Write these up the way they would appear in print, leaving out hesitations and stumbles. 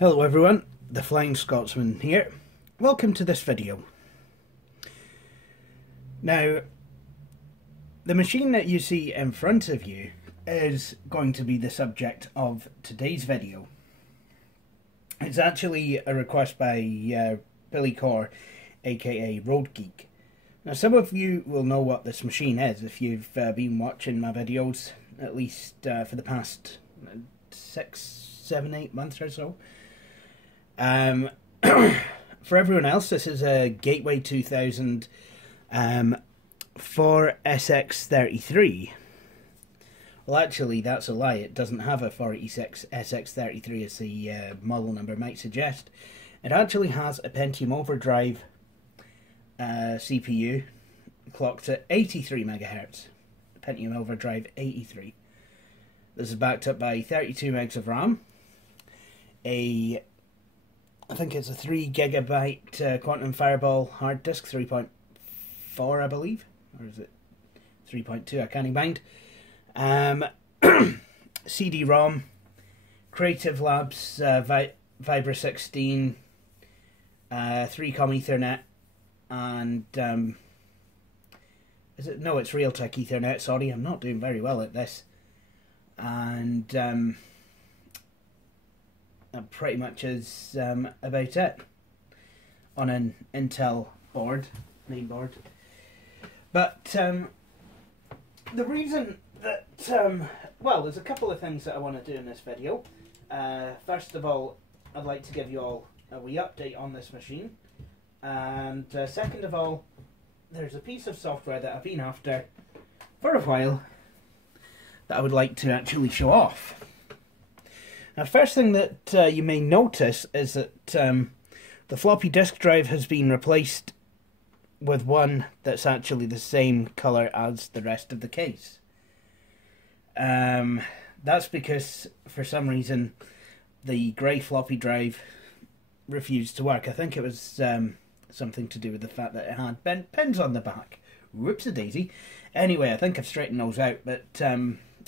Hello everyone, the Flying Scotsman here. Welcome to this video. Now, the machine that you see in front of you is going to be the subject of today's video. It's actually a request by Billy Coore, aka Road Geek. Now, some of you will know what this machine is if you've been watching my videos, at least for the past 6, 7, 8 months or so. For everyone else, this is a Gateway 2000 for SX33. Well, actually, that's a lie. It doesn't have a 486 SX33 as the model number might suggest. It actually has a Pentium Overdrive CPU clocked at 83 MHz. Pentium Overdrive 83. This is backed up by 32 megs of RAM. I think it's a 3 GB Quantum Fireball hard disk, 3.4 I believe, or is it 3.2? I can't mind. CD-ROM, Creative Labs Vibra 16, 3COM Ethernet, and is it? No, it's Realtek Ethernet. Sorry, I'm not doing very well at this. And that pretty much is about it on an Intel board, main board. But the reason that, well, there's a couple of things that I want to do in this video. First of all, I'd like to give you all a wee update on this machine. And second of all, there's a piece of software that I've been after for a while that I would like to actually show off. Now, first thing that you may notice is that the floppy disk drive has been replaced with one that's actually the same colour as the rest of the case. That's because, for some reason, the grey floppy drive refused to work. I think it was something to do with the fact that it had bent pins on the back. Whoops-a-daisy. Anyway, I think I've straightened those out, but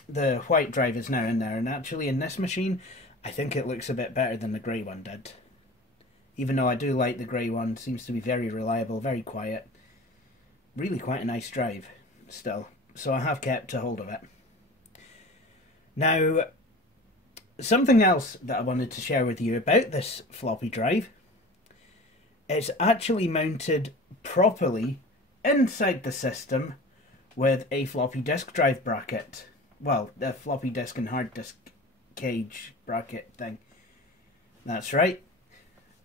the white drive is now in there, and actually in this machine I think it looks a bit better than the grey one did. Even though I do like the grey one, seems to be very reliable, very quiet. Really quite a nice drive still, so I have kept a hold of it. Now, something else that I wanted to share with you about this floppy drive, it's actually mounted properly inside the system with a floppy disk drive bracket. Well, the floppy disk and hard disk cage bracket thing. That's right.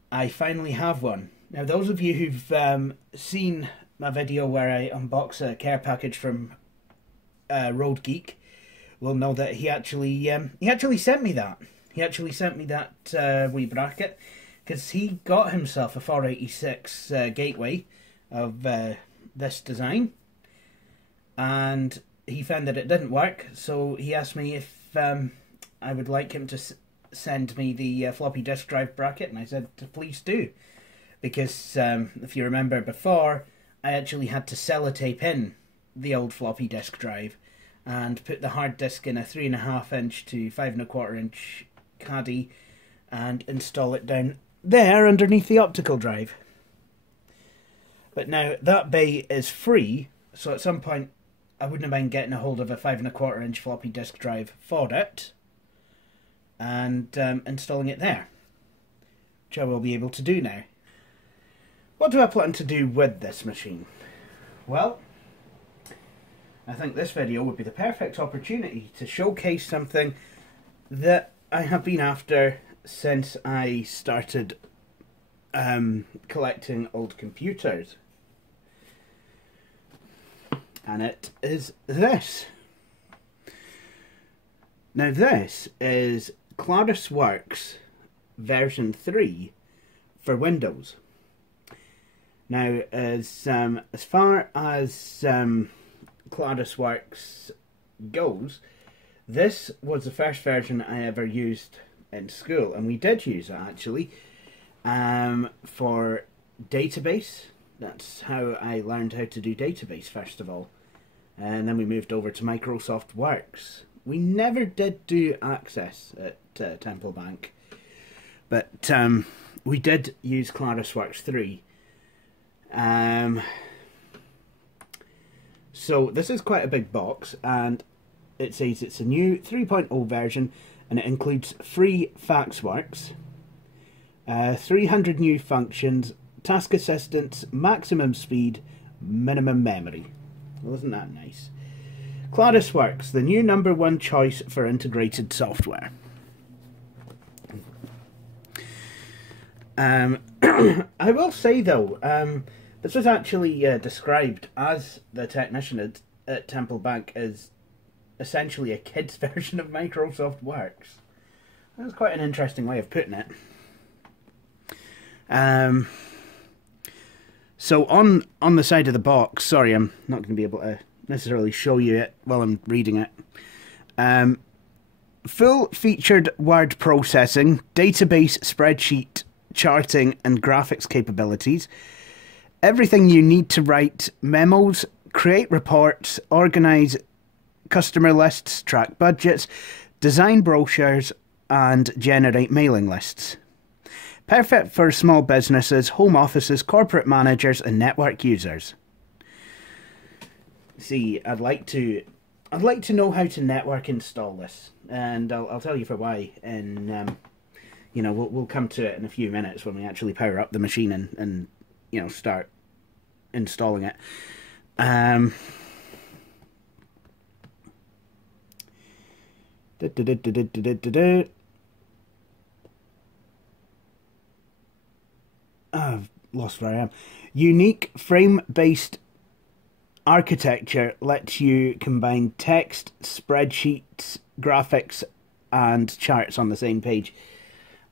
I finally have one. Now, those of you who've seen my video where I unbox a care package from Road Geek will know that he actually sent me that. He actually sent me that wee bracket because he got himself a 486 Gateway of this design, and he found that it didn't work, so he asked me if I would like him to send me the floppy disk drive bracket, and I said, please do, because if you remember before, I actually had to sellotape in the old floppy disk drive and put the hard disk in a 3.5 inch to 5.25 inch caddy and install it down there underneath the optical drive. But now that bay is free, so at some point I wouldn't mind getting a hold of a 5.25 inch floppy disk drive for it and installing it there, which I will be able to do now. What do I plan to do with this machine? Well, I think this video would be the perfect opportunity to showcase something that I have been after since I started collecting old computers. And it is this. Now, this is ClarisWorks version 3 for Windows. Now, as far as ClarisWorks goes, this was the first version I ever used in school, and we did use it actually for database. That's how I learned how to do database first of all, and then we moved over to Microsoft Works. We never did do Access at Temple Bank, But we did use ClarisWorks 3. So this is quite a big box, and it says it's a new 3.0 version, and it includes free FaxWorks, 300 new functions, task assistance, maximum speed, minimum memory. Well, isn't that nice? ClarisWorks, the new #1 choice for integrated software. I will say though, this was actually described as the technician at Temple Bank as essentially a kid's version of Microsoft Works. That's quite an interesting way of putting it. So on the side of the box, sorry, I'm not going to be able to necessarily show you it while I'm reading it. Full-featured word processing, database, spreadsheet, charting, and graphics capabilities. Everything you need to write memos, create reports, organise customer lists, track budgets, design brochures, and generate mailing lists. Perfect for small businesses, home offices, corporate managers, and network users. See, I'd like to know how to network install this, and I'll tell you for why. And you know, we'll come to it in a few minutes when we actually power up the machine and you know, start installing it. I've lost where I am. Unique frame-based architecture lets you combine text, spreadsheets, graphics, and charts on the same page.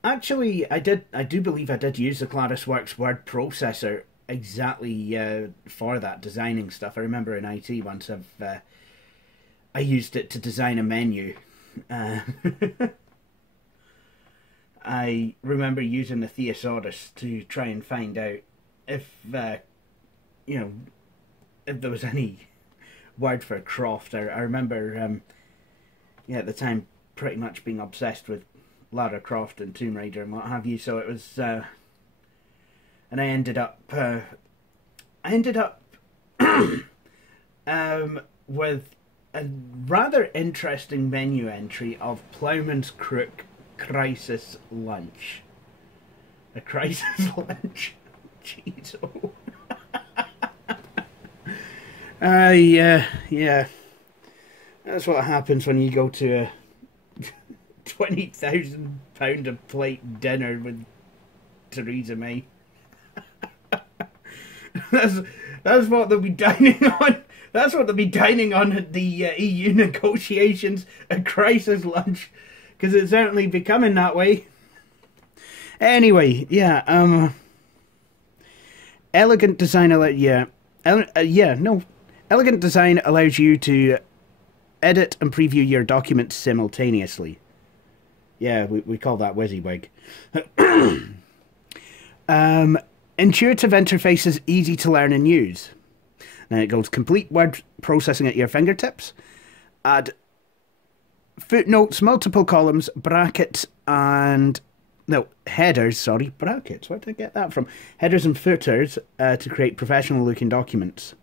Actually, I do believe I did use the ClarisWorks word processor exactly for that designing stuff. I remember in IT once I used it to design a menu. I remember using the thesaurus to try and find out if you know, if there was any word for croft. I remember yeah, at the time pretty much being obsessed with Lara Croft and Tomb Raider and what have you. So it was, and I ended up with a rather interesting menu entry of Ploughman's Crook Crisis Lunch. A crisis lunch. Jeez. Yeah. That's what happens when you go to a £20,000 a plate dinner with Theresa May. That's what they'll be dining on. That's what they'll be dining on at the EU negotiations, a crisis lunch, because it's certainly becoming that way. Anyway, yeah, elegant design, elegant design allows you to edit and preview your documents simultaneously. Yeah, we call that WYSIWYG. Intuitive interfaces, easy to learn and use. Then it goes complete word processing at your fingertips. Add footnotes, multiple columns, brackets, and headers. Sorry, brackets. Where did I get that from? Headers and footers to create professional-looking documents.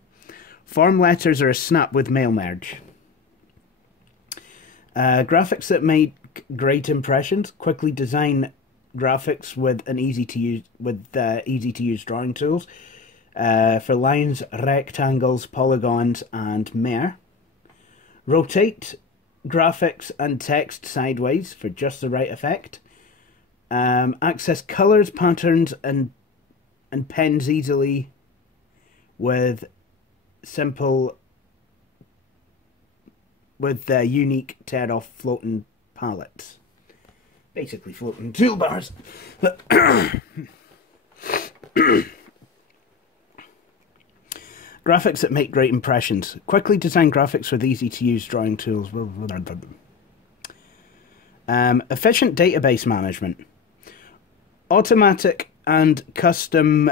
Form letters are a snap with mail merge. Graphics that make great impressions. Quickly design graphics with an easy to use drawing tools for lines, rectangles, polygons, and more. Rotate graphics and text sideways for just the right effect. Access colors, patterns, and pens easily with unique tear-off floating palettes. Basically floating toolbars. Graphics that make great impressions. Quickly design graphics with easy-to-use drawing tools. Efficient database management. Automatic and custom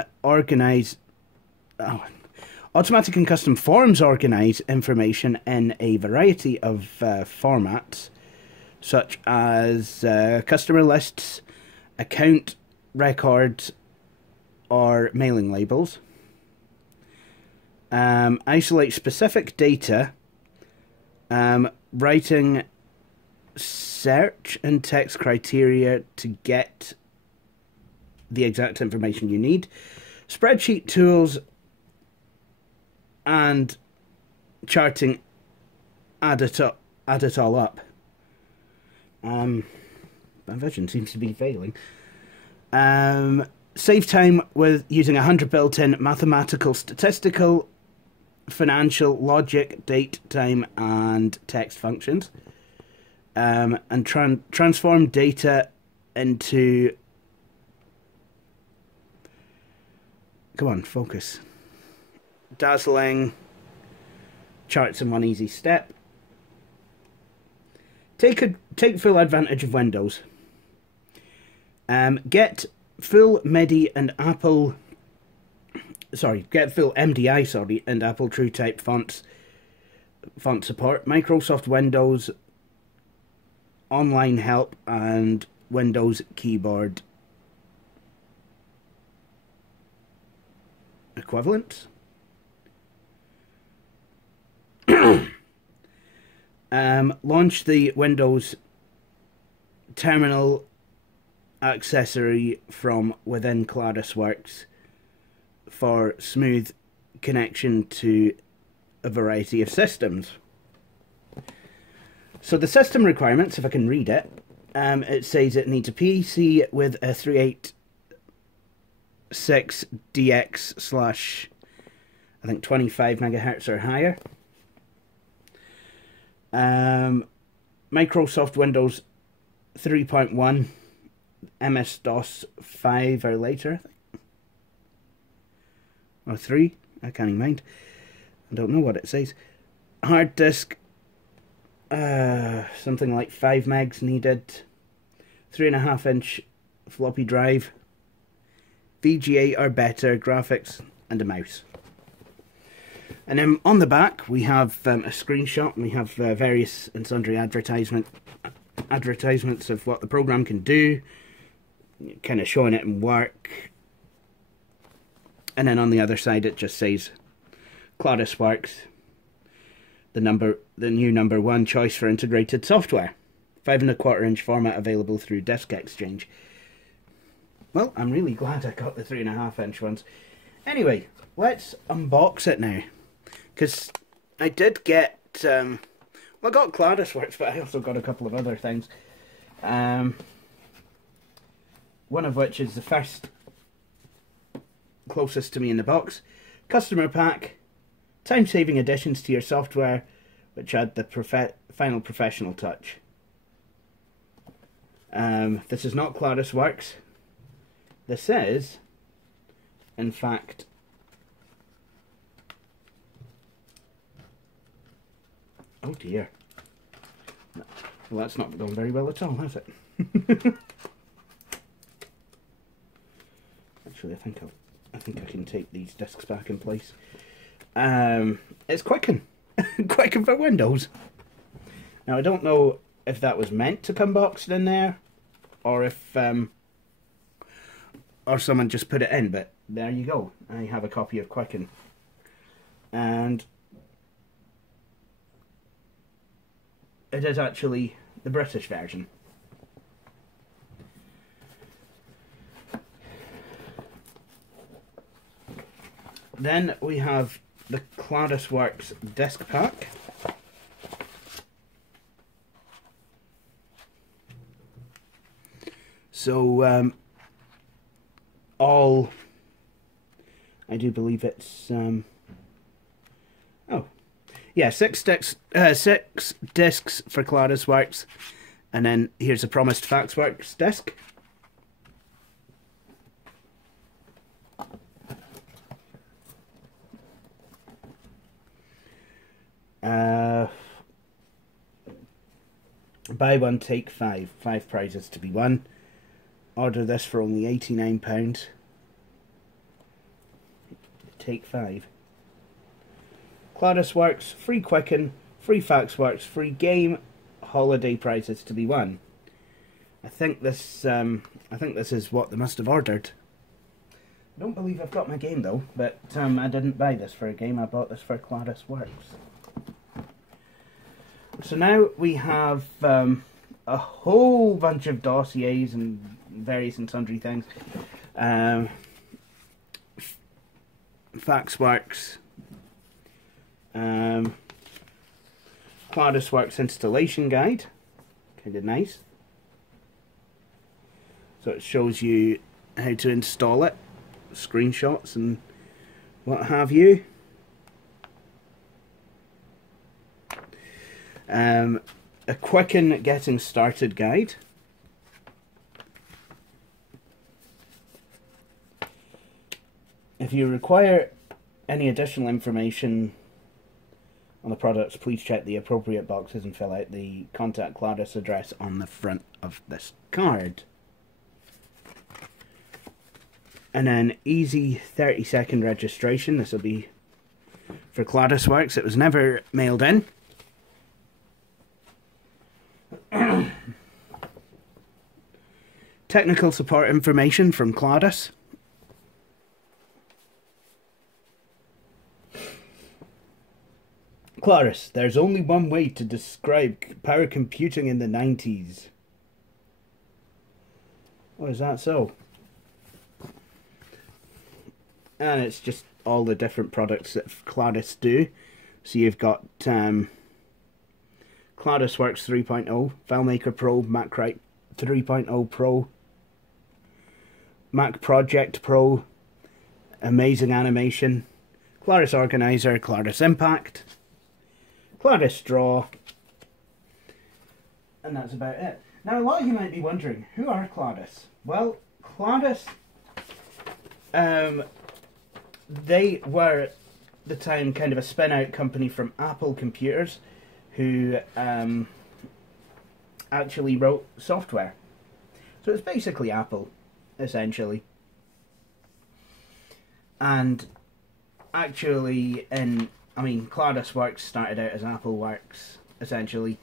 forms organize information in a variety of formats, such as customer lists, account records or mailing labels. Isolate specific data, writing search and text criteria to get the exact information you need, spreadsheet tools and charting, add it all up. My vision seems to be failing. Save time with using 100 built-in mathematical, statistical, financial, logic, date, time, and text functions. And transform data into... Come on, focus. Dazzling charts in one easy step. Take full advantage of Windows. Get full MIDI and Apple... get full MDI, and Apple TrueType font support. Microsoft Windows online help and Windows keyboard equivalent. Launch the Windows terminal accessory from within ClarisWorks for smooth connection to a variety of systems. So the system requirements, if I can read it, it says it needs a PC with a 386DX / I think 25 megahertz or higher. Microsoft Windows 3.1, MS-DOS 5 or later, or 3, I can't even mind. I don't know what it says. Hard disk, something like 5 megs needed. 3.5-inch floppy drive. VGA or better graphics and a mouse. And then on the back we have a screenshot, and we have various and sundry advertisements of what the program can do, kind of showing it in work. And then on the other side it just says ClarisWorks, the new #1 choice for integrated software. 5.25-inch format available through Disk Exchange. Well, I'm really glad I got the 3.5-inch ones. Anyway, let's unbox it now. Because I did get, well, I got ClarisWorks, but I also got a couple of other things. One of which is the first closest to me in the box. Customer pack, time-saving additions to your software, which add the final professional touch. This is not ClarisWorks. This is, in fact, oh dear. Well, that's not going very well at all, has it? Actually, I think I can take these discs back in place. It's Quicken. Quicken for Windows. Now, I don't know if that was meant to come boxed in there, or if or someone just put it in, but there you go. I have a copy of Quicken. And it is actually the British version. Then we have the ClarisWorks disc pack. So, I do believe it's, oh, yeah, 6 discs for ClarisWorks, and then here's a promised FaxWorks disc. Buy one, take 5. 5 prizes to be won. Order this for only £89. Take 5. ClarisWorks, free Quicken, free FaxWorks, free game, holiday prizes to be won. I think this is what they must have ordered. I don't believe I've got my game though, but I didn't buy this for a game, I bought this for ClarisWorks. So now we have a whole bunch of dossiers and various and sundry things. FaxWorks, ClarisWorks installation guide, kind of nice. So it shows you how to install it, screenshots and what have you. A Quicken getting started guide. If you require any additional information on the products, please check the appropriate boxes and fill out the contact Claudus address on the front of this card. And then easy 30-second registration. This will be for ClarisWorks. It was never mailed in. Technical support information from Claudus. Claris, there's only one way to describe power computing in the 90s. Oh, is that so? And it's just all the different products that Claudus do. So you've got ClarisWorks 3.0, FileMaker Pro, MacWrite 3.0 Pro, Mac Project Pro, Amazing Animation, Claris Organizer, Claris Impact, Claris Draw, and that's about it. Now a lot of you might be wondering, who are Claudus? Well, Claudus, they were at the time kind of a spin-out company from Apple Computers, who actually wrote software. So it's basically Apple, essentially. And actually, ClarisWorks started out as AppleWorks, essentially,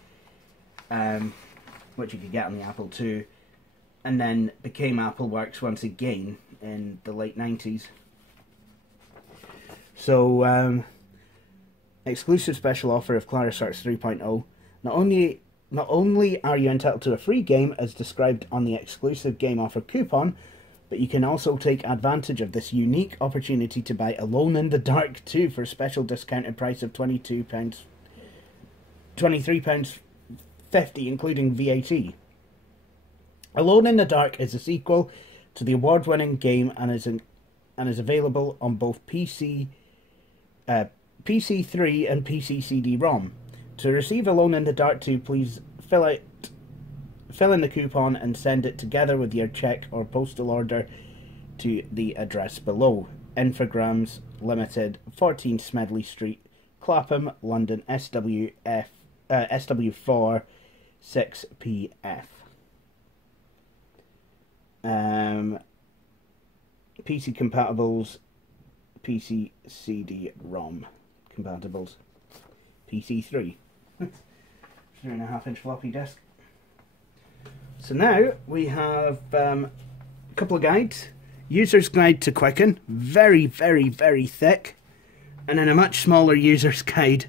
which you could get on the Apple II, and then became AppleWorks once again in the late 90s. So, exclusive special offer of ClarisWorks 3.0. Not only are you entitled to a free game as described on the exclusive game offer coupon, but you can also take advantage of this unique opportunity to buy Alone in the Dark 2 for a special discounted price of £23.50 including VAT. Alone in the Dark is a sequel to the award-winning game and is available on both PC3 and PC CD-ROM. To receive Alone in the Dark 2, please fill in the coupon and send it together with your check or postal order to the address below. Infogrames Limited, 14 Smedley Street, Clapham, London, SW4 6PF. PC compatibles, PC CD-ROM compatibles, PC3. 3.5-inch floppy disk. So now we have a couple of guides. User's guide to Quicken, very, very, very thick, and then a much smaller user's guide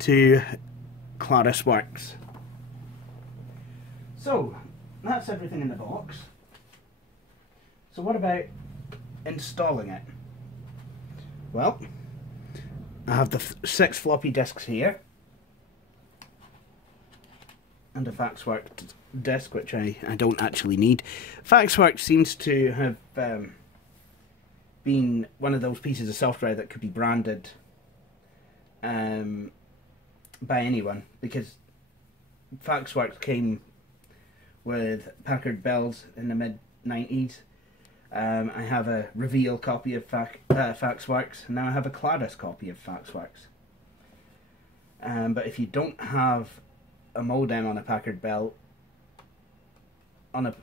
to ClarisWorks. So that's everything in the box. So what about installing it? Well, I have the 6 floppy disks here, and a FaxWorks disk, which I don't actually need. FaxWorks seems to have been one of those pieces of software that could be branded by anyone, because FaxWorks came with Packard Bells in the mid-90s. I have a Reveal copy of FaxWorks, and now I have a Claudus copy of FaxWorks. But if you don't have a modem on a Packard Bell, on a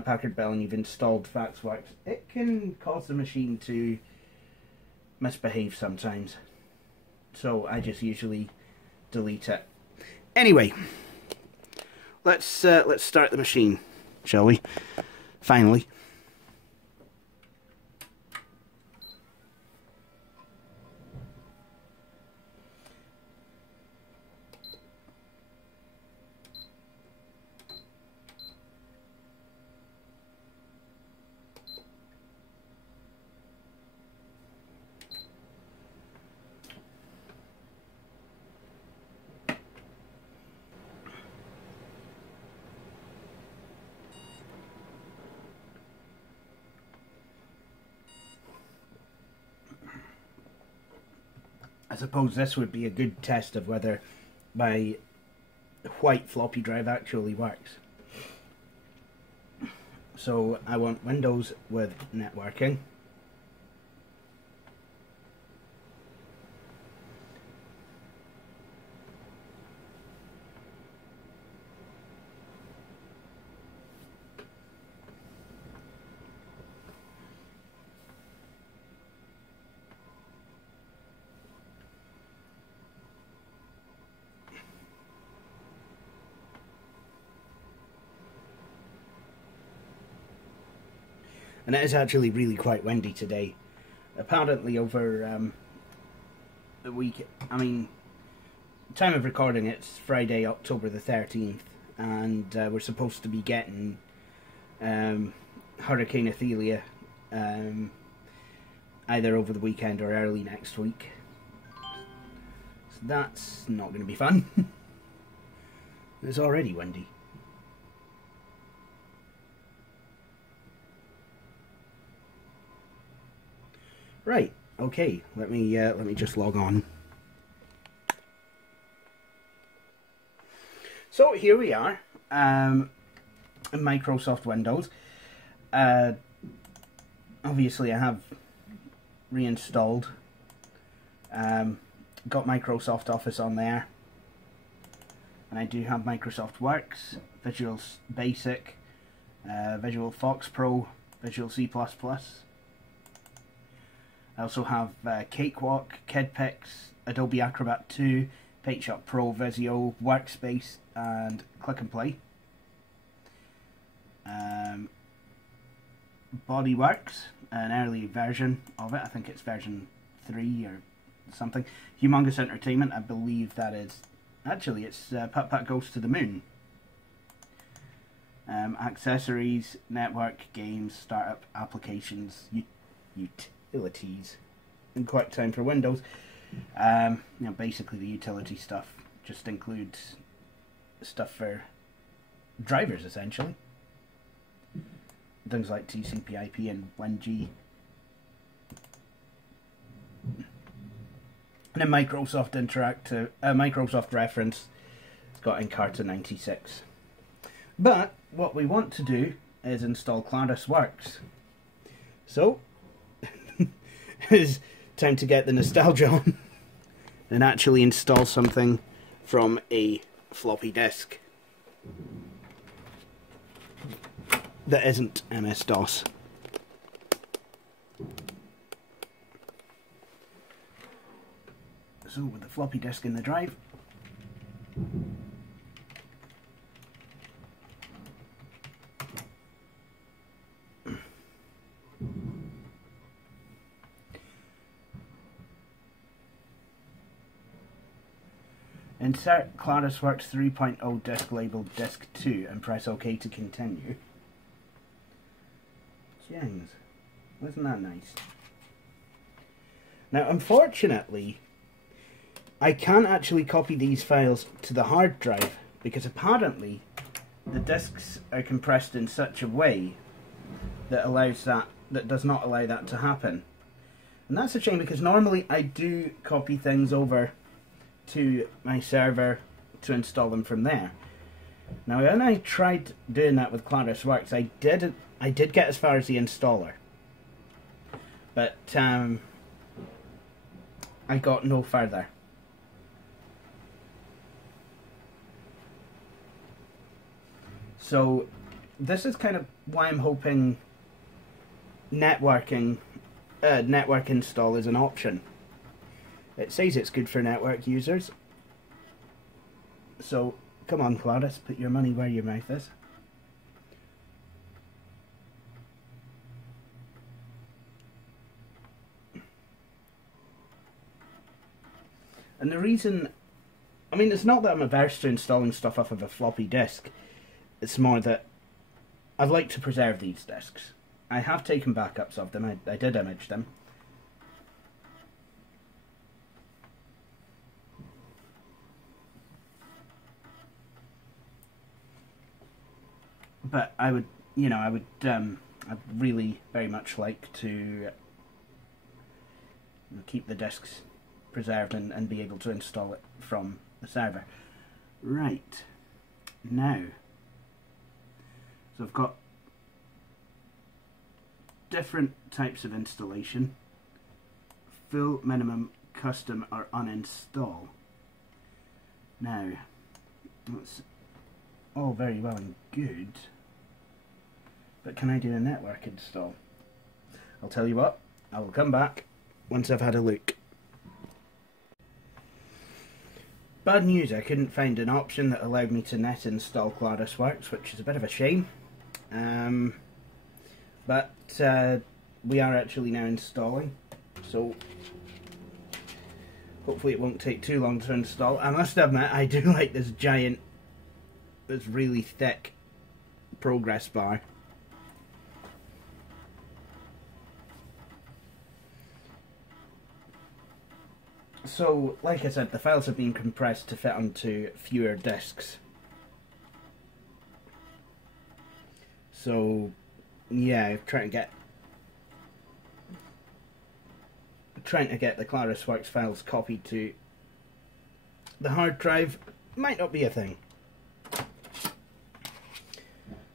Packard Bell, and you've installed FaxWorks, it can cause the machine to misbehave sometimes. So I just usually delete it. Anyway, let's start the machine. shall we? Finally. I suppose this would be a good test of whether my white floppy drive actually works. So I want Windows with networking. And it is actually really quite windy today. Apparently over the week, I mean, time of recording it's Friday, October the 13th, and we're supposed to be getting Hurricane Athelia either over the weekend or early next week. So that's not going to be fun. It's already windy. Right, okay, let me just log on. So here we are, in Microsoft Windows. Obviously I have reinstalled, got Microsoft Office on there, and I do have Microsoft Works, Visual Basic, Visual Fox Pro, Visual C++. I also have Cakewalk, KidPix, Adobe Acrobat 2, PaintShop Pro, Visio, Workspace, and Click and Play. Bodyworks, an early version of it. I think it's version 3 or something. Humongous Entertainment, I believe that is. Actually, it's Pat Pat Goes to the Moon. Accessories, network, games, startup, applications, utilities, and QuickTime for Windows. You know, basically the utility stuff just includes stuff for drivers, essentially. Things like TCP/IP and WinG. And a Microsoft Microsoft reference. It's got Encarta 96. But what we want to do is install ClarisWorks. So it's time to get the nostalgia on and actually install something from a floppy disk that isn't MS-DOS. So with the floppy disk in the drive, insert ClarisWorks 3.0 disk labeled Disk 2 and press OK to continue. Jings, wasn't that nice? Now, unfortunately, I can't actually copy these files to the hard drive because apparently the disks are compressed in such a way that does not allow that to happen. And that's a shame because normally I do copy things over to my server to install them from there. Now, when I tried doing that with ClarisWorks, I did get as far as the installer, but I got no further. So this is kind of why I'm hoping network install is an option. It says it's good for network users. So come on, Claudus, put your money where your mouth is. And the reason, I mean, it's not that I'm averse to installing stuff off of a floppy disk. It's more that I'd like to preserve these disks. I have taken backups of them. I did image them. But I would, you know, I'd really very much like to keep the disks preserved and be able to install it from the server. Right, now, so I've got different types of installation: full, minimum, custom, or uninstall. Now, that's all very well and good, but can I do a network install? I'll tell you what, I will come back once I've had a look. Bad news, I couldn't find an option that allowed me to net install ClarisWorks, which is a bit of a shame. But we are actually now installing, so hopefully it won't take too long to install. I must admit, I do like this giant, this really thick progress bar. So, like I said, the files have been compressed to fit onto fewer disks. So, yeah, trying to get the ClarisWorks files copied to the hard drive might not be a thing.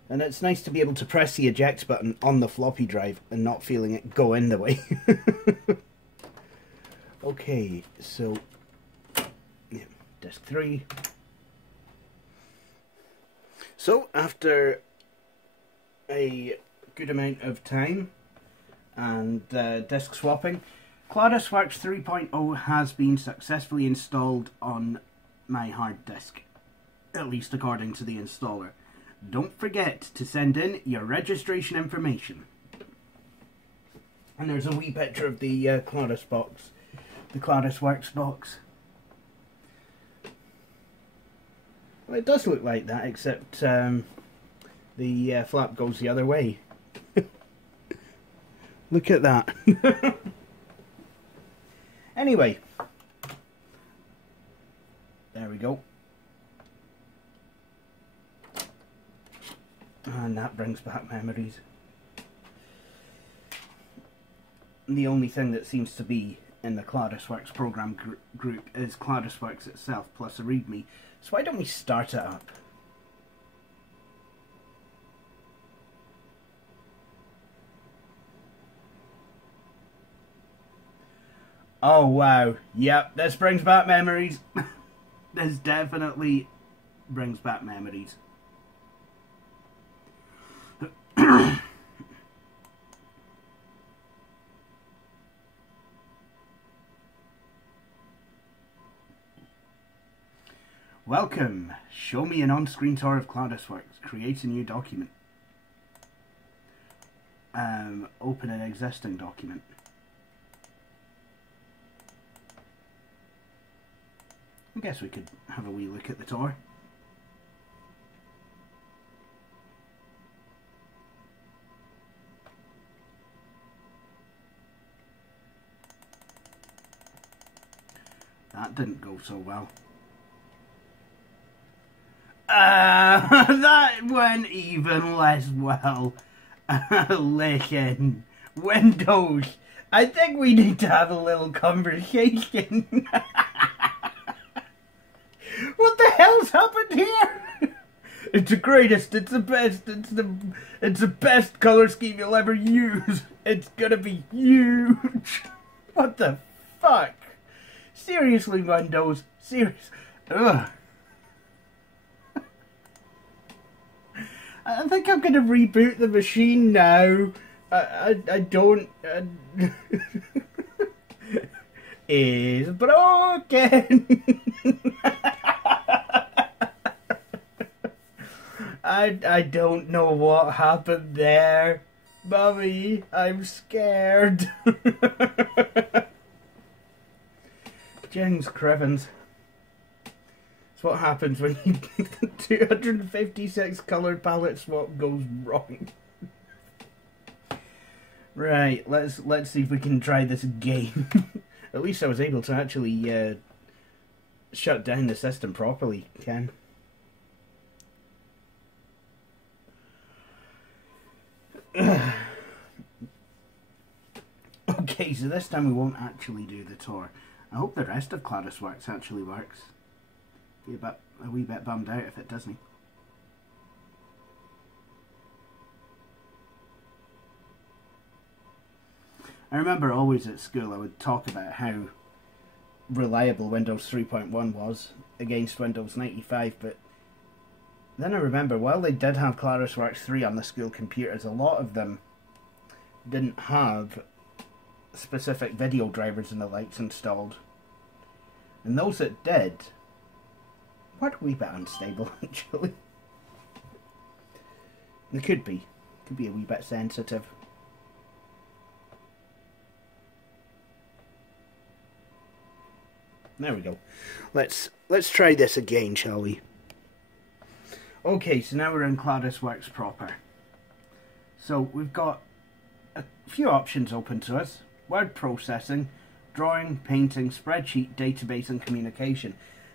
And it's nice to be able to press the eject button on the floppy drive and not feeling it go in the way. Okay, so yeah, disk 3. So after a good amount of time and disk swapping, ClarisWorks 3.0 has been successfully installed on my hard disk, at least according to the installer. Don't forget to send in your registration information. And there's a wee picture of the ClarisWorks box. Well, it does look like that, except the flap goes the other way. Look at that. Anyway, there we go. And that brings back memories. The only thing that seems to be in the ClarisWorks program group is ClarisWorks itself plus a README. So why don't we start it up? Oh wow, yep, this brings back memories. This definitely brings back memories. Welcome. Show me an on-screen tour of ClarisWorks. Create a new document. Open an existing document. I guess we could have a wee look at the tour. That didn't go so well. That went even less well. Listen, Windows, I think we need to have a little conversation. What the hell's happened here? It's the greatest, it's the best, it's the best colour scheme you'll ever use. It's gonna be huge. What the fuck? Seriously, Windows, serious. Ugh. I think I'm gonna reboot the machine now. I don't. Is broken. I don't know what happened there. Mummy, I'm scared. Greetings, Crevens. It's what happens when you 256 colour palette swap goes wrong. Right, let's see if we can try this game. At least I was able to actually shut down the system properly, Ken. Okay, so this time we won't actually do the tour. I hope the rest of ClarisWorks actually works. Be a wee bit bummed out if it doesn't. I remember always at school I would talk about how reliable Windows 3.1 was against Windows 95, but then I remember while they did have ClarisWorks 3 on the school computers, a lot of them didn't have specific video drivers and the likes installed. And those that did were a wee bit unstable, actually. They could be a wee bit sensitive. There we go. Let's try this again, shall we? Okay, so now we're in ClarisWorks proper. So we've got a few options open to us. Word processing, drawing, painting, spreadsheet, database and communication.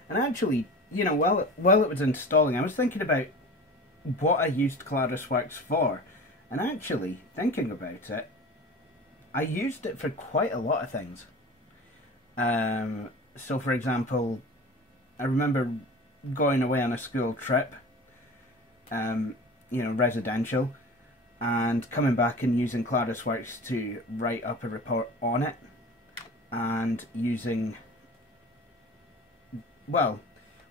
And actually, you know, while it was installing, I was thinking about what I used ClarisWorks for. And actually, thinking about it, I used it for quite a lot of things. So for example, I remember going away on a school trip, you know, residential, and coming back and using ClarisWorks to write up a report on it, and using, well,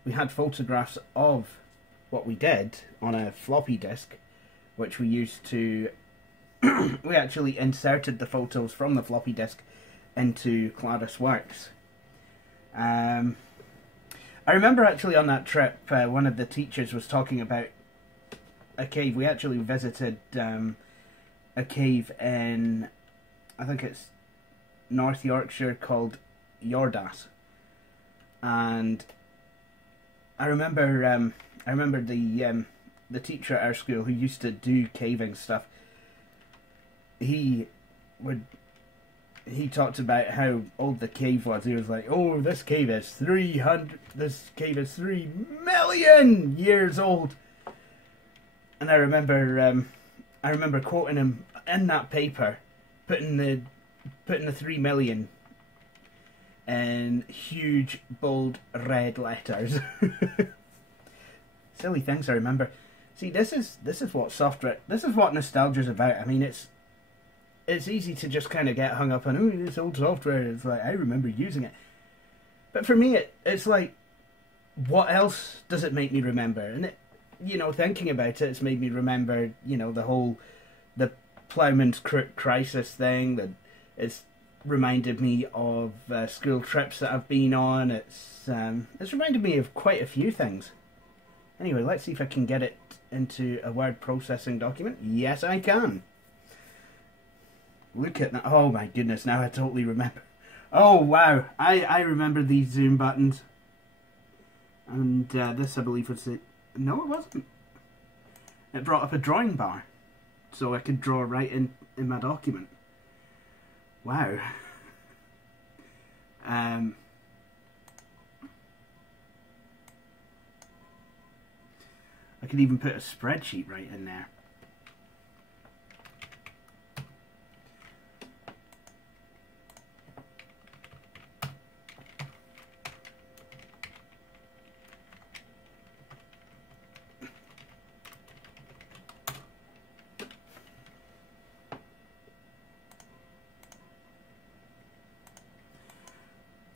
we had photographs of what we did on a floppy disk, which we used to, we actually inserted the photos from the floppy disk into ClarisWorks. I remember actually on that trip, one of the teachers was talking about a cave. We actually visited a cave in, I think it's North Yorkshire, called Yordas, and I remember the teacher at our school who used to do caving stuff. He talked about how old the cave was. He was like, "Oh, this cave is 3 million years old." And I remember quoting him in that paper, putting the 3 million in huge bold red letters. Silly things I remember. See, this is what software, this is what nostalgia's about. I mean, it's easy to just kind of get hung up on, oh, this old software. It's like, I remember using it. But for me, it's like, what else does it make me remember? And it, you know, thinking about it, it's made me remember, you know, the Ploughman's Crook crisis thing. That it's reminded me of school trips that I've been on. It's reminded me of quite a few things. Anyway, let's see if I can get it into a word processing document. Yes, I can. Look at that. Oh my goodness, now I totally remember. Oh wow, I remember these zoom buttons. And this, I believe, was it. No, it wasn't. It brought up a drawing bar, so I could draw right in my document. Wow. I could even put a spreadsheet right in there.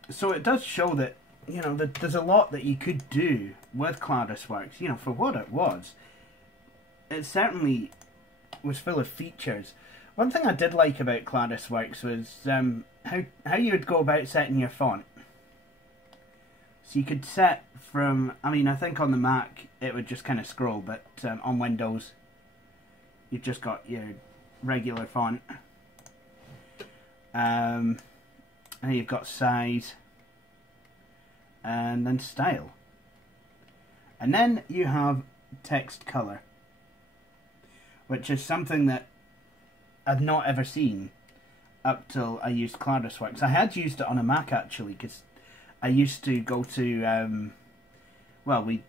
So it does show that, you know, that there's a lot that you could do with ClarisWorks. You know, for what it was, it certainly was full of features. One thing I did like about ClarisWorks was how you would go about setting your font. So you could set from, I mean, I think on the Mac it would just kind of scroll, but on Windows you've just got your regular font. And you've got size. and then style. And then you have text color, which is something that I've not ever seen up till I used ClarisWorks. I had used it on a Mac actually, because I used to go to, well, we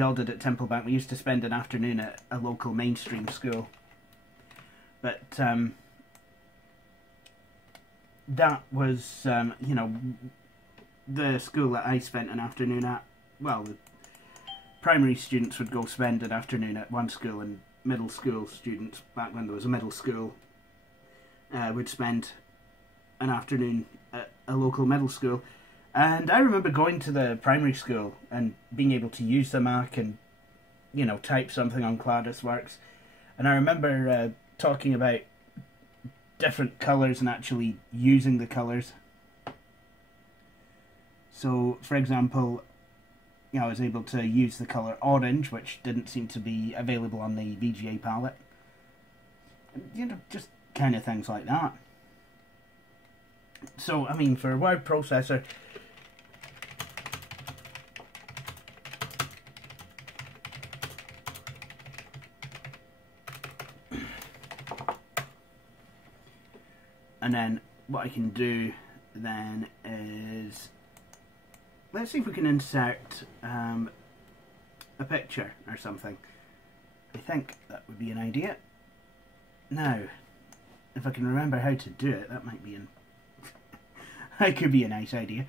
all did at Templebank. We used to spend an afternoon at a local mainstream school. But that was, you know, the school that I spent an afternoon at. Well, the primary students would go spend an afternoon at one school, and middle school students, back when there was a middle school, would spend an afternoon at a local middle school. And I remember going to the primary school and being able to use the Mac and, you know, type something on ClarisWorks. And I remember talking about different colours and actually using the colours. So, for example, you know, I was able to use the colour orange, which didn't seem to be available on the VGA palette. You know, just kind of things like that. So, I mean, for a word processor, and then what I can do then is, let's see if we can insert a picture or something. I think that would be an idea. Now, if I can remember how to do it, that might be an that could be a nice idea.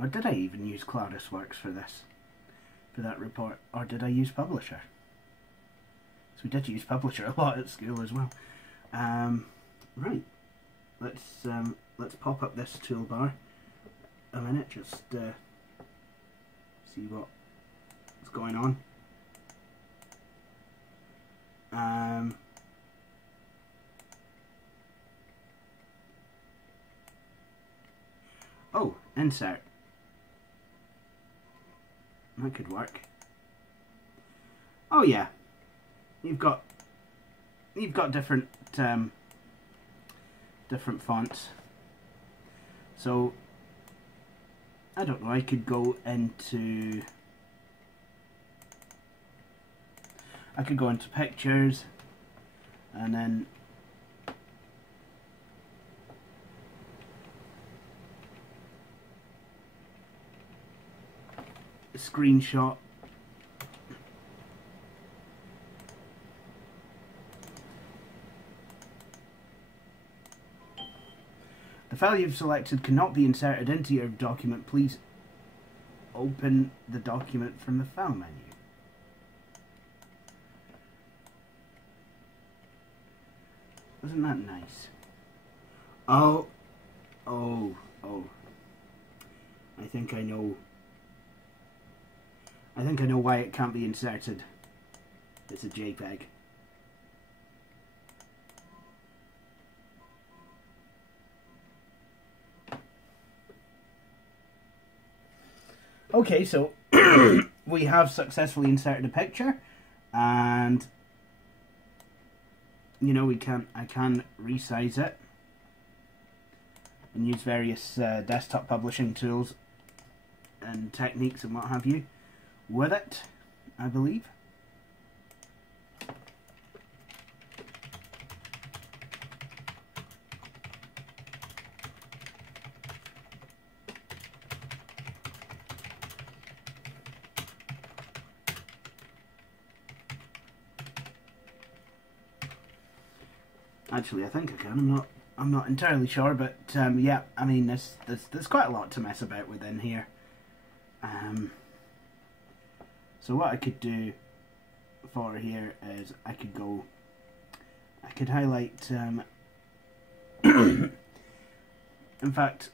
Or did I even use ClarisWorks for this? For that report? Or did I use Publisher? So we did use Publisher a lot at school as well. Right. Let's pop up this toolbar a minute, just see what's going on. Oh, insert. That could work. Oh yeah, you've got different different fonts. So I don't know, I could go into pictures, and then a screenshot. The file you've selected cannot be inserted into your document. Please open the document from the file menu. Isn't that nice? Oh. I think I know why it can't be inserted. It's a JPEG. Okay, so we have successfully inserted a picture, and you know, I can resize it and use various desktop publishing tools and techniques and what have you with it, I believe. Actually, I think I can. I'm not entirely sure, but yeah, I mean, there's quite a lot to mess about with in here. So what I could do for here is I could highlight. In fact,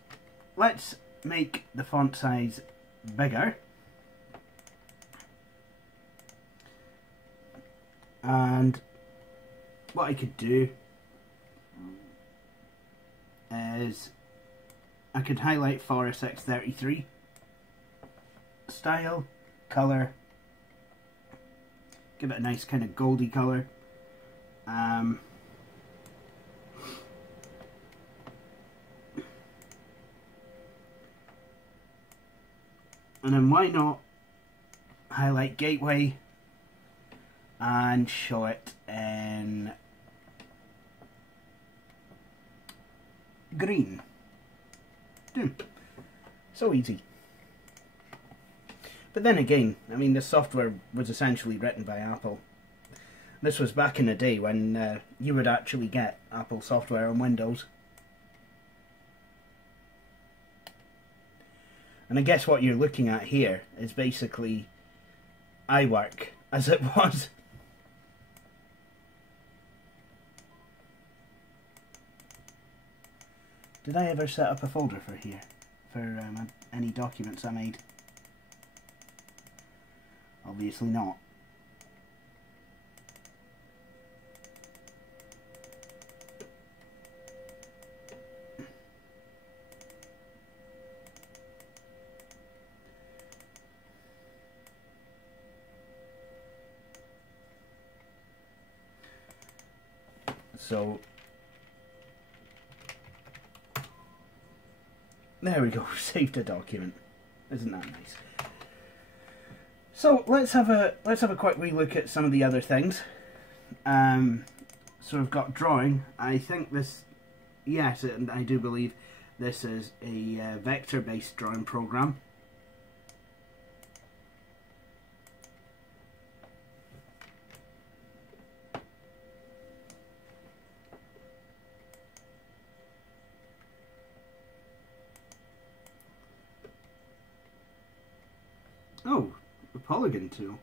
let's make the font size bigger. And what I could do is I could highlight Forest X33, style, color, give it a nice kind of goldy colour. And then why not highlight Gateway and show it in green. So easy. But then again, I mean, the software was essentially written by Apple. This was back in the day when you would actually get Apple software on Windows. And I guess what you're looking at here is basically iWork as it was. Did I ever set up a folder for here? For any documents I made? Obviously not. So there we go, saved a document. Isn't that nice? So let's have a quick wee look at some of the other things. So we've got drawing. I think this, yes, I do believe this is a vector-based drawing program. Oh, a polygon tool.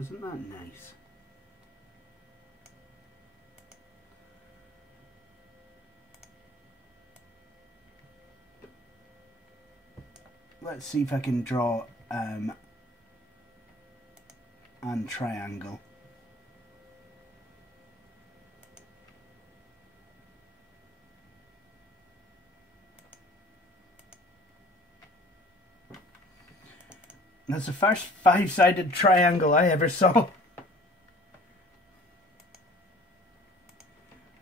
Isn't that nice? Let's see if I can draw and triangle. That's the first five-sided triangle I ever saw.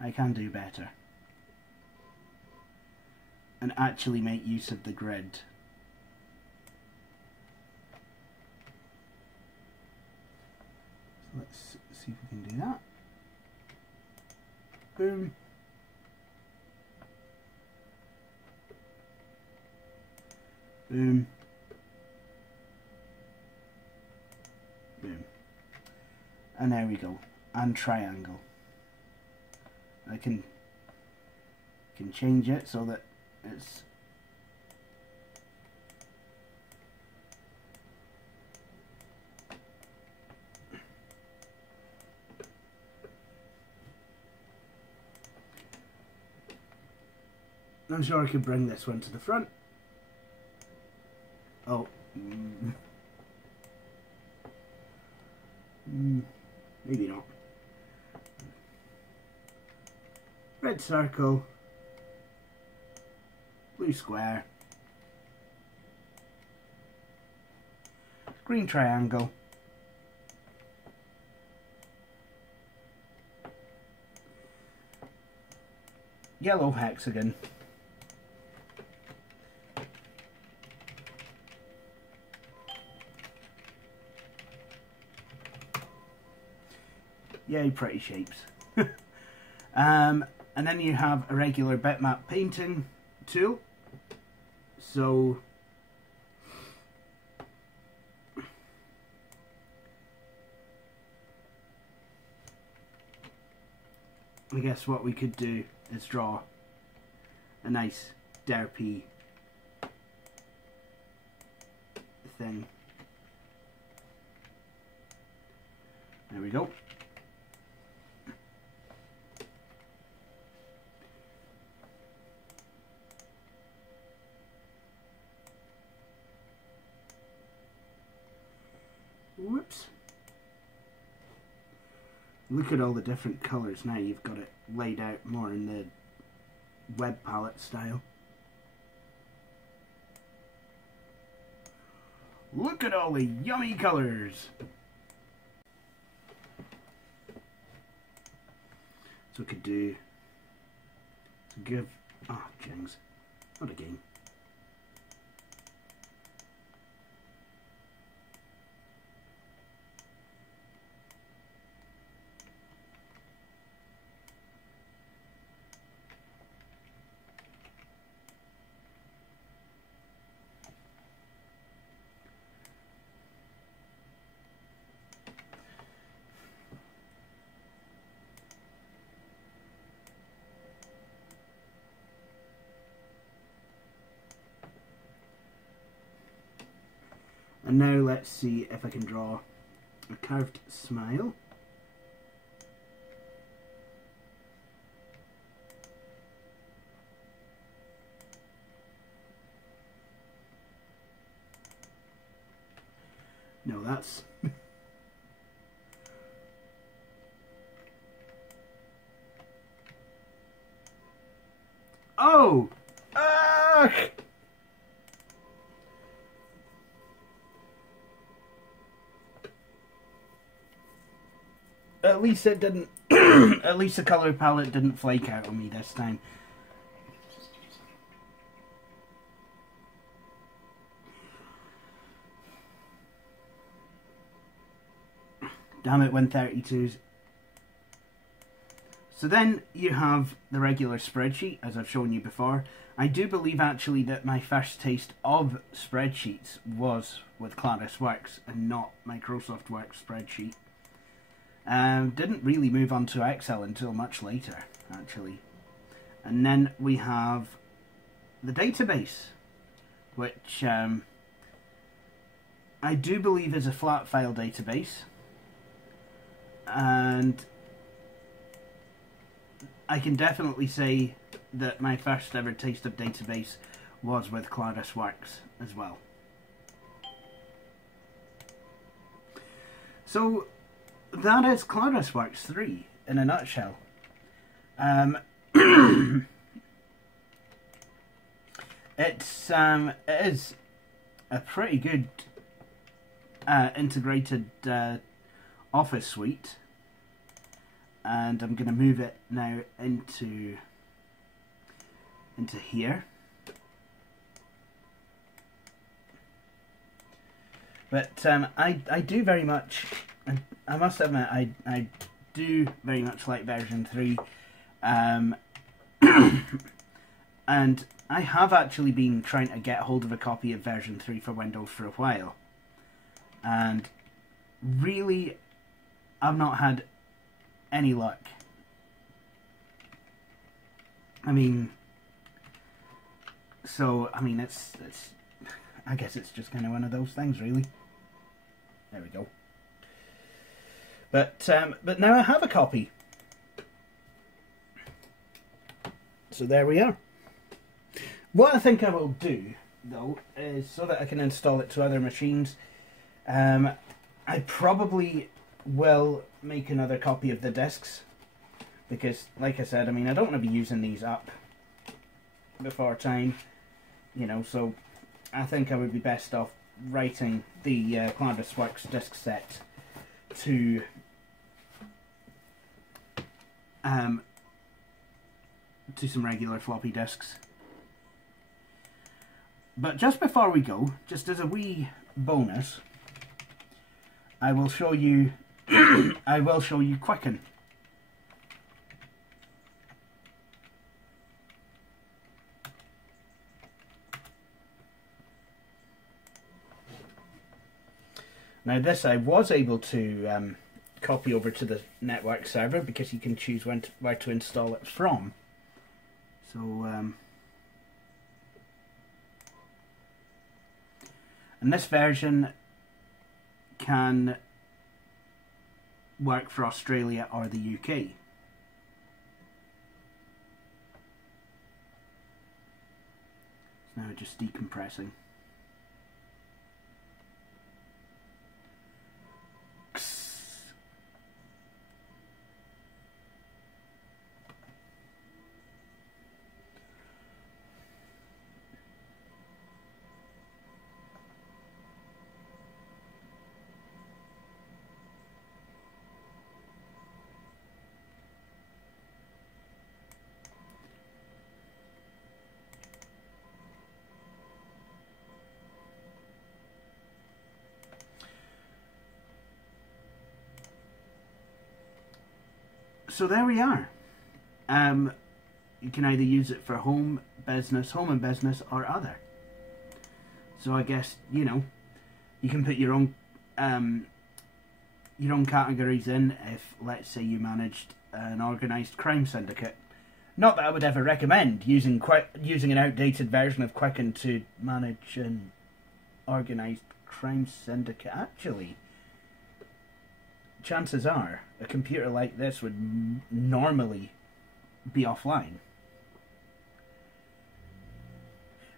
I can do better. And actually make use of the grid. So let's see if we can do that. Boom. Boom. Boom. And there we go. And triangle. I can change it so that it's I'm sure I could bring this one to the front. Oh. Maybe not. Red circle, blue square, green triangle, yellow hexagon, yay, pretty shapes. And then you have a regular bitmap painting tool. So I guess what we could do is draw a nice derpy thing. There we go. Whoops. Look at all the different colours now. You've got it laid out more in the web palette style. Look at all the yummy colours. So we could do, to give, ah, jings, not again. And now let's see if I can draw a curved smile. No, that's... Oh! Ah! At least it didn't... at least the colour palette didn't flake out on me this time. Damn it, 132s. So then you have the regular spreadsheet, as I've shown you before. I do believe actually that my first taste of spreadsheets was with ClarisWorks and not Microsoft Works spreadsheet. Didn't really move on to Excel until much later, actually. And then we have the database, which I do believe is a flat file database. And I can definitely say that my first ever taste of database was with ClarisWorks as well. So that is ClarisWorks 3 in a nutshell. It is a pretty good integrated office suite, and I'm going to move it now into here. But I do very much, I must admit, I do very much like version 3, and I have actually been trying to get hold of a copy of version 3 for Windows for a while, and really I've not had any luck. I mean, so I mean it's I guess it's just kind of one of those things, really. There we go. But now I have a copy. So there we are. What I think I will do, though, is so that I can install it to other machines, I probably will make another copy of the discs, because, like I said, I mean, I don't want to be using these up before time, you know, so I think I would be best off writing the ClarisWorks disc set to some regular floppy disks. But just before we go, just as a wee bonus, I will show you I will show you Quicken. Now this I was able to copy over to the network server, because you can choose where to install it from. So and this version can work for Australia or the UK. It's now just decompressing. So there we are. You can either use it for home and business, or other. So I guess, you know, you can put your own categories in if, let's say, you managed an organised crime syndicate. Not that I would ever recommend using an outdated version of Quicken to manage an organised crime syndicate. Actually, chances are a computer like this would normally be offline.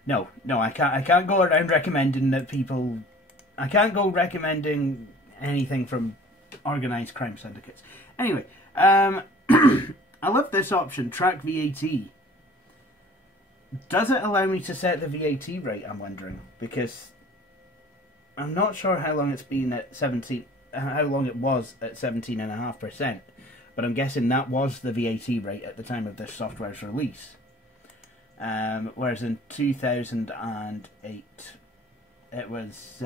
No, I can't go around recommending that people. I can't go recommending anything from organised crime syndicates. Anyway, I love this option, track VAT. Does it allow me to set the VAT rate, I'm wondering? Because I'm not sure how long it's been at 17, how long it was at 17.5%, but I'm guessing that was the VAT rate at the time of this software's release. Whereas in 2008, it was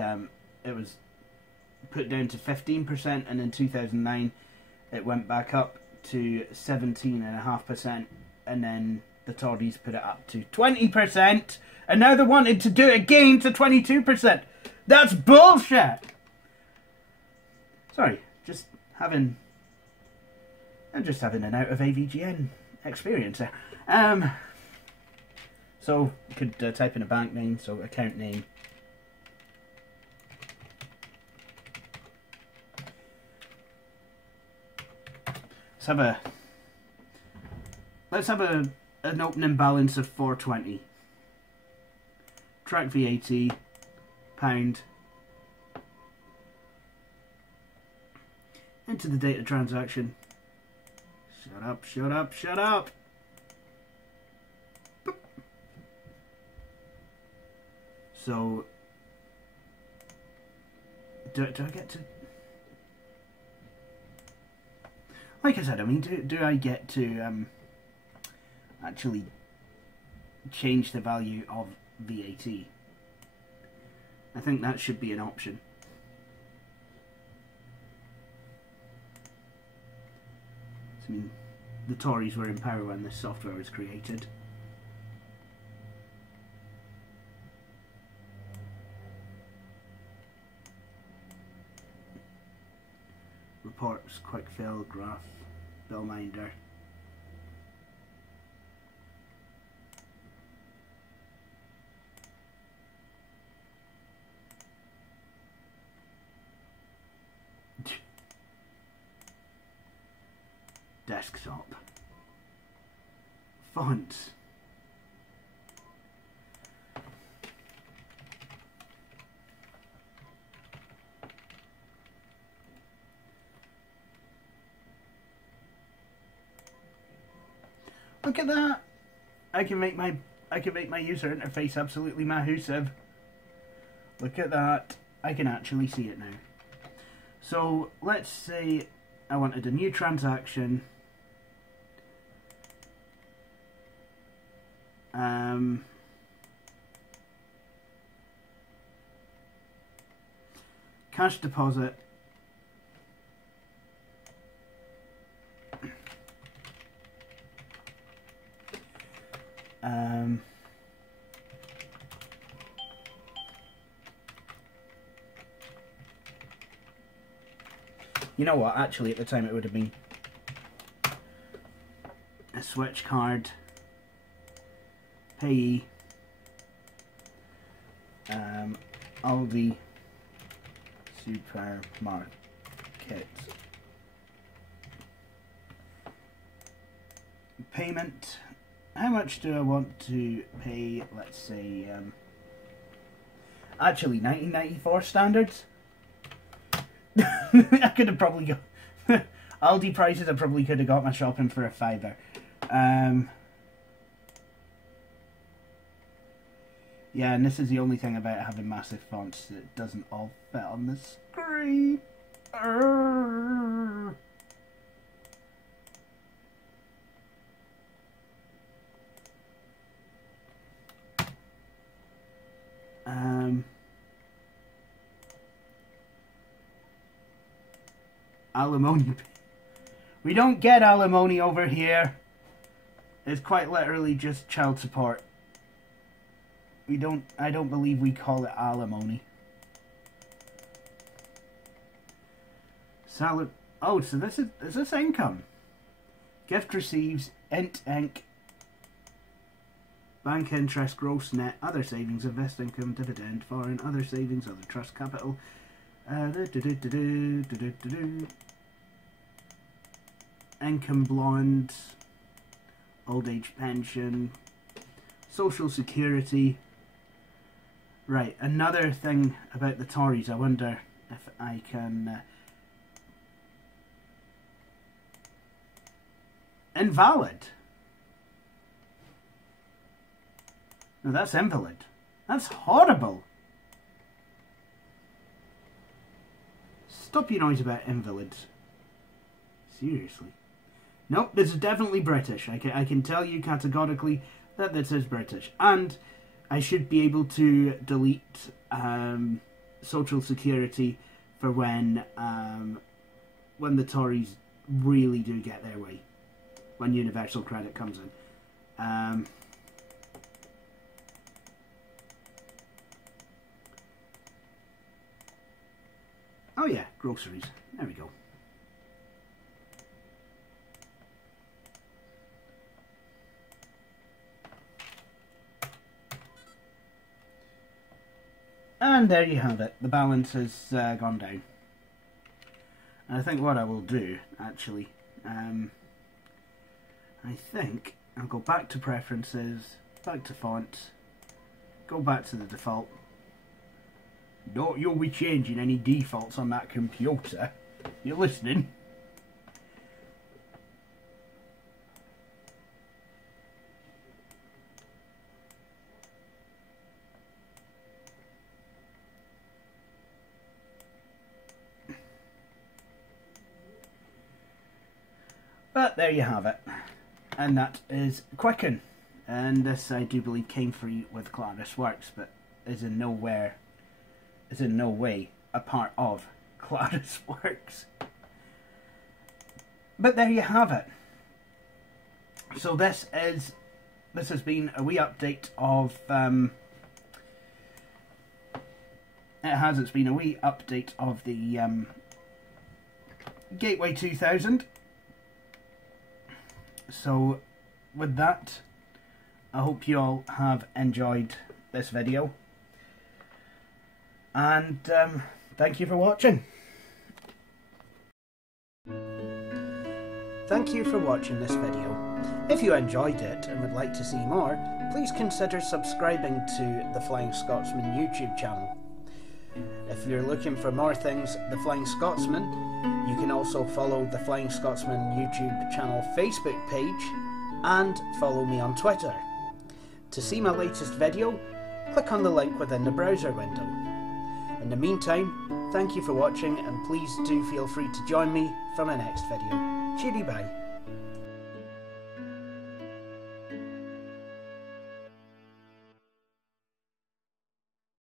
put down to 15%, and in 2009 it went back up to 17.5%, and then the Tories put it up to 20%, and now they wanted to do it again to 22%. That's bullshit! Sorry, I'm just having an out of AVGN experience there. So you could type in a bank name, so account name. Let's have an opening balance of 420. Track VAT, pound. Enter the date of transaction. Shut up, shut up, shut up! Boop. So, do I get to... Like I said, I mean, do I get to actually change the value of VAT? I think that should be an option. I mean, the Tories were in power when this software was created. Reports, quick fill, graph, bill minder. Desktop. Fonts. Look at that! I can make my user interface absolutely massive. Look at that. I can actually see it now. So let's say I wanted a new transaction. Cash deposit. You know what, actually at the time it would have been a switch card, payee, Aldi supermarket, payment. How much do I want to pay? Let's say actually 1994 standards. I could have probably got Aldi prices. I probably could have got my shopping for a £5. Yeah, and this is the only thing about having massive fonts that it doesn't all fit on the screen. Alimony. We don't get alimony over here. It's quite literally just child support. I don't believe we call it alimony. Salad. Oh, so is this income? Gift receives, int inc, bank interest, gross net, other savings, invest income, dividend, foreign, other savings, other trust capital. Income blonde, old age pension, social security. Right, another thing about the Tories, I wonder if I can... invalid. No, that's invalid. That's horrible. Stop your noise about invalids. Seriously. Nope, this is definitely British. I can tell you categorically that this is British. And I should be able to delete Social Security for when the Tories really do get their way. When universal credit comes in. Oh yeah, groceries. There we go. And there you have it. The balance has gone down. And I think what I will do, actually, I think I'll go back to preferences, back to fonts, go back to the default. Don't you'll be changing any defaults on that computer. You're listening? But there you have it. And that is Quicken. And this, I do believe, came free with ClarisWorks, but is in no way a part of ClarisWorks. But there you have it. So this has been a wee update of it's been a wee update of the Gateway 2000. So with that, I hope you all have enjoyed this video, and thank you for watching. Thank you for watching this video. If you enjoyed it and would like to see more, please consider subscribing to the Flying Scotsman YouTube channel. If you're looking for more things The Flying Scotsman, you can also follow the Flying Scotsman YouTube channel Facebook page and follow me on Twitter. To see my latest video, click on the link within the browser window. In the meantime, thank you for watching, and please do feel free to join me for my next video. Cheery bye.